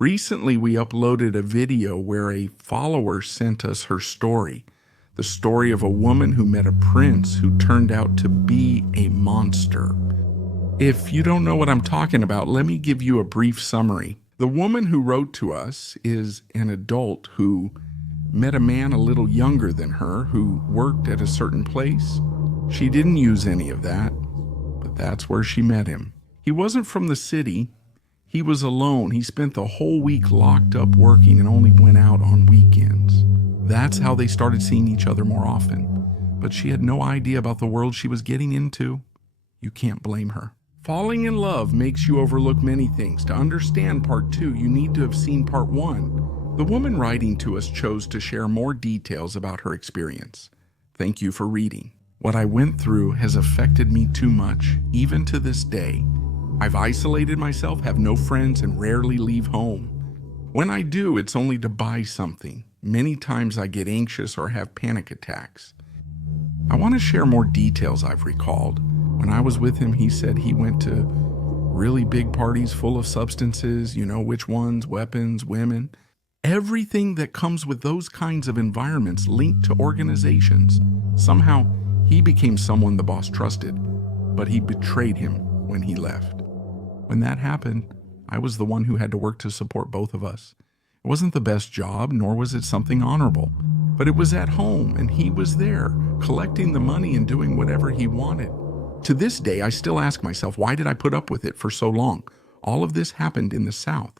Recently, we uploaded a video where a follower sent us her story. The story of a woman who met a prince who turned out to be a monster. If you don't know what I'm talking about, let me give you a brief summary. The woman who wrote to us is an adult who met a man a little younger than her who worked at a certain place. She didn't use any of that, but that's where she met him. He wasn't from the city. He was alone. He spent the whole week locked up working and only went out on weekends. That's how they started seeing each other more often. But she had no idea about the world she was getting into. You can't blame her. Falling in love makes you overlook many things. To understand part 2, you need to have seen part 1. The woman writing to us chose to share more details about her experience. Thank you for reading. What I went through has affected me too much, even to this day. I've isolated myself, have no friends, and rarely leave home. When I do, it's only to buy something. Many times I get anxious or have panic attacks. I want to share more details I've recalled. When I was with him, he said he went to really big parties full of substances, you know which ones, weapons, women. Everything that comes with those kinds of environments linked to organizations. Somehow, he became someone the boss trusted, but he betrayed him when he left. When that happened, I was the one who had to work to support both of us. It wasn't the best job, nor was it something honorable, but it was at home and he was there, collecting the money and doing whatever he wanted. To this day, I still ask myself, why did I put up with it for so long? All of this happened in the South.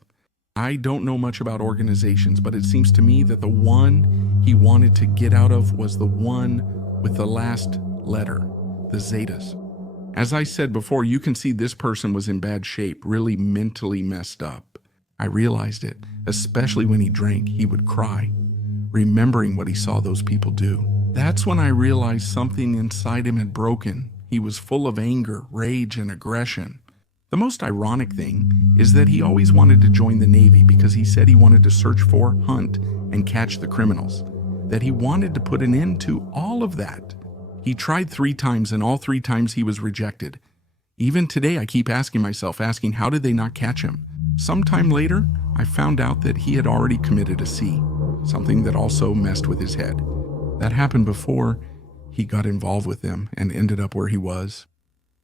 I don't know much about organizations, but it seems to me that the one he wanted to get out of was the one with the last letter, the Zetas. As I said before, you can see this person was in bad shape, really mentally messed up. I realized it, especially when he drank, he would cry, remembering what he saw those people do. That's when I realized something inside him had broken. He was full of anger, rage, and aggression. The most ironic thing is that he always wanted to join the Navy because he said he wanted to search for, hunt, and catch the criminals. That he wanted to put an end to all of that. He tried 3 times, and all 3 times he was rejected. Even today, I keep asking myself, how did they not catch him? Sometime later, I found out that he had already committed a C, something that also messed with his head. That happened before he got involved with them and ended up where he was.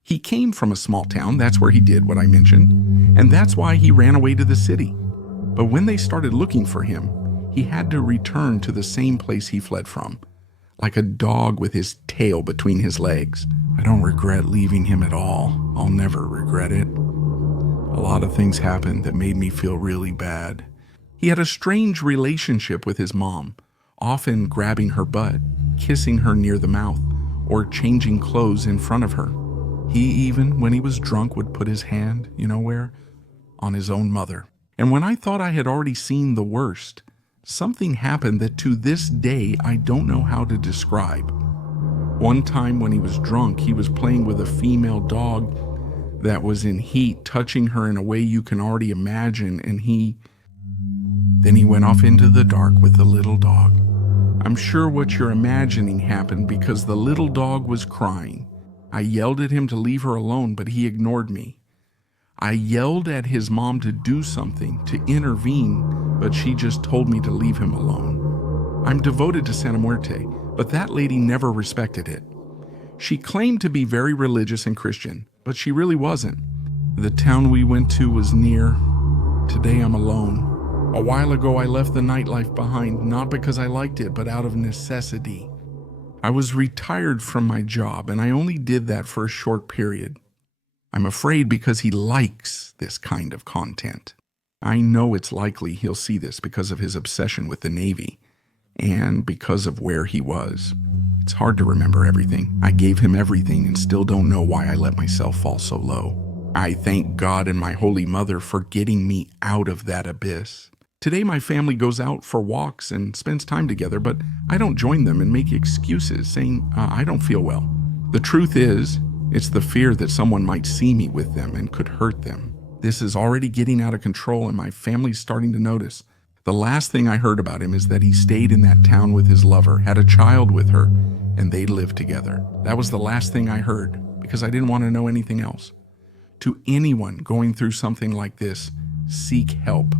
He came from a small town, that's where he did what I mentioned, and that's why he ran away to the city. But when they started looking for him, he had to return to the same place he fled from. Like a dog with his tail between his legs. I don't regret leaving him at all. I'll never regret it. A lot of things happened that made me feel really bad. He had a strange relationship with his mom, often grabbing her butt, kissing her near the mouth, or changing clothes in front of her. He even, when he was drunk, would put his hand, you know where? On his own mother. And when I thought I had already seen the worst, something happened that to this day I don't know how to describe. One time when he was drunk, he was playing with a female dog that was in heat, touching her in a way you can already imagine, and then he went off into the dark with the little dog. I'm sure what you're imagining happened because the little dog was crying. I yelled at him to leave her alone, but he ignored me. I yelled at his mom to do something, to intervene, but she just told me to leave him alone. I'm devoted to Santa Muerte, but that lady never respected it. She claimed to be very religious and Christian, but she really wasn't. The town we went to was near. Today I'm alone. A while ago I left the nightlife behind, not because I liked it, but out of necessity. I was retired from my job, and I only did that for a short period. I'm afraid because he likes this kind of content. I know it's likely he'll see this because of his obsession with the Navy and because of where he was. It's hard to remember everything. I gave him everything and still don't know why I let myself fall so low. I thank God and my Holy Mother for getting me out of that abyss. Today my family goes out for walks and spends time together, but I don't join them and make excuses saying I don't feel well. The truth is, it's the fear that someone might see me with them and could hurt them. This is already getting out of control and my family's starting to notice. The last thing I heard about him is that he stayed in that town with his lover, had a child with her, and they lived together. That was the last thing I heard because I didn't want to know anything else. To anyone going through something like this, seek help.